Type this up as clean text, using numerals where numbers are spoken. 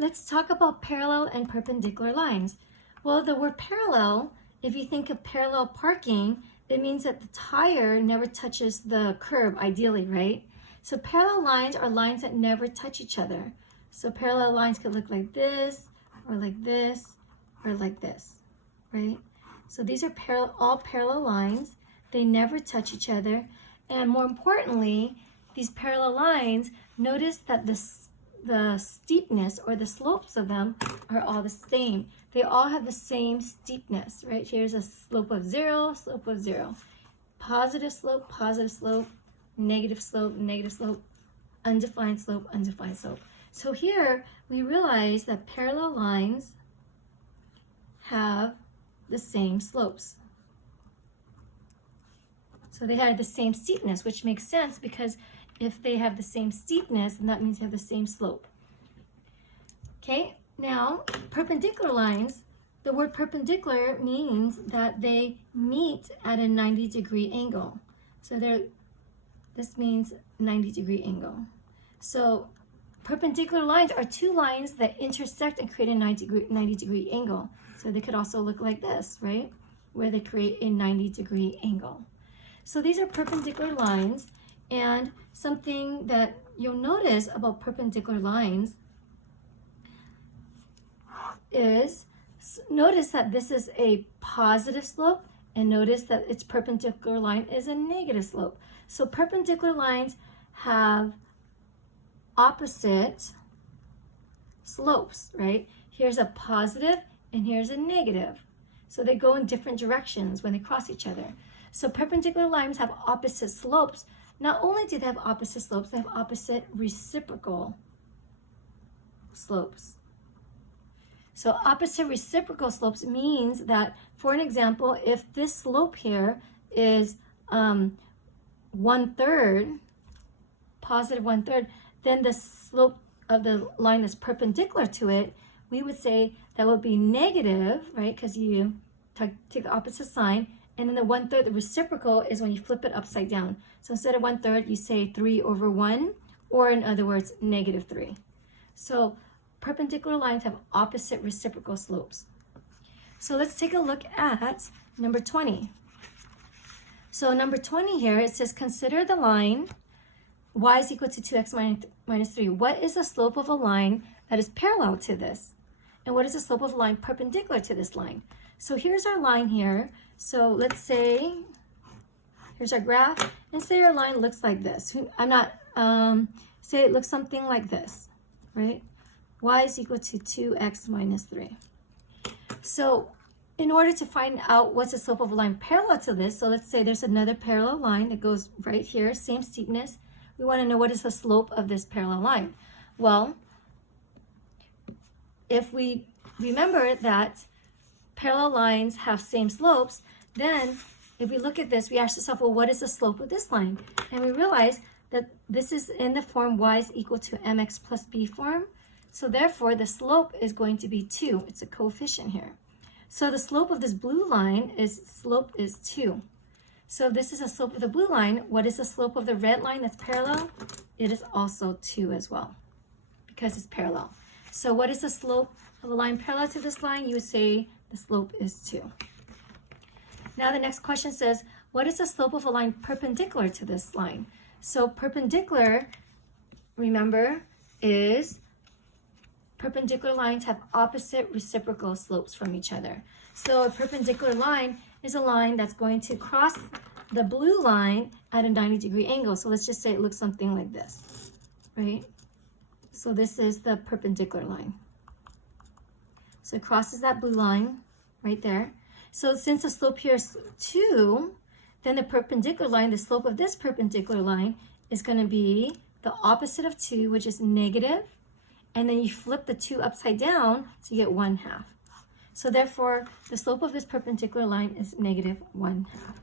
let's talk about parallel and perpendicular lines. Well, the word parallel, if you think of parallel parking, it means that the tire never touches the curb, ideally, right? So parallel lines are lines that never touch each other. So parallel lines could look like this, or like this, or like this, right? So these are all parallel lines. They never touch each other. And more importantly, these parallel lines, notice that the steepness or the slopes of them are all the same. They all have the same steepness, right? Here's a slope of 0, slope of 0. Positive slope, negative slope, undefined slope, undefined slope. So here we realize that parallel lines have the same slopes. So they have the same steepness, which makes sense because if they have the same steepness, then that means they have the same slope. Okay, now perpendicular lines, the word perpendicular means that they meet at a 90-degree angle. So this means 90-degree angle. So perpendicular lines are two lines that intersect and create a 90-degree angle. So they could also look like this, right? Where they create a 90-degree angle. So these are perpendicular lines, and something that you'll notice about perpendicular lines is, notice that this is a positive slope, and notice that its perpendicular line is a negative slope. So perpendicular lines have opposite slopes, right? Here's a positive and here's a negative. So they go in different directions when they cross each other. So perpendicular lines have opposite slopes. Not only do they have opposite slopes, they have opposite reciprocal slopes. So opposite reciprocal slopes means that, for an example, if this slope here is 1/3, positive 1/3, then the slope of the line that's perpendicular to it, we would say that would be negative, right? Because you take the opposite sign, and then the 1/3, the reciprocal, is when you flip it upside down. So instead of 1/3, you say 3/1, or in other words, -3. So perpendicular lines have opposite reciprocal slopes. So let's take a look at number 20. So number 20 here, it says, consider the line y is equal to 2x minus 3. What is the slope of a line that is parallel to this? And what is the slope of a line perpendicular to this line? So here's our line here. So let's say, here's our graph, and say our line looks like this. Say it looks something like this, right? Y is equal to 2x minus 3. So in order to find out what's the slope of a line parallel to this, so let's say there's another parallel line that goes right here, same steepness. We want to know what is the slope of this parallel line. Well, if we remember that parallel lines have same slopes, then if we look at this, we ask ourselves, well, what is the slope of this line? And we realize that this is in the form y is equal to mx plus b form. So therefore, the slope is going to be 2. It's a coefficient here. So the slope of this blue line is 2. So if this is the slope of the blue line, what is the slope of the red line that's parallel? It is also 2 as well, because it's parallel. So what is the slope of a line parallel to this line? You would say the slope is 2. Now the next question says, what is the slope of a line perpendicular to this line? So perpendicular, remember, is perpendicular lines have opposite reciprocal slopes from each other. So a perpendicular line is a line that's going to cross the blue line at a 90-degree angle. So let's just say it looks something like this, right? So this is the perpendicular line. So it crosses that blue line right there. So since the slope here is 2, then the perpendicular line, the slope of this perpendicular line is going to be the opposite of 2, which is negative. And then you flip the 2 upside down, so you get 1/2. So therefore, the slope of this perpendicular line is -1/2.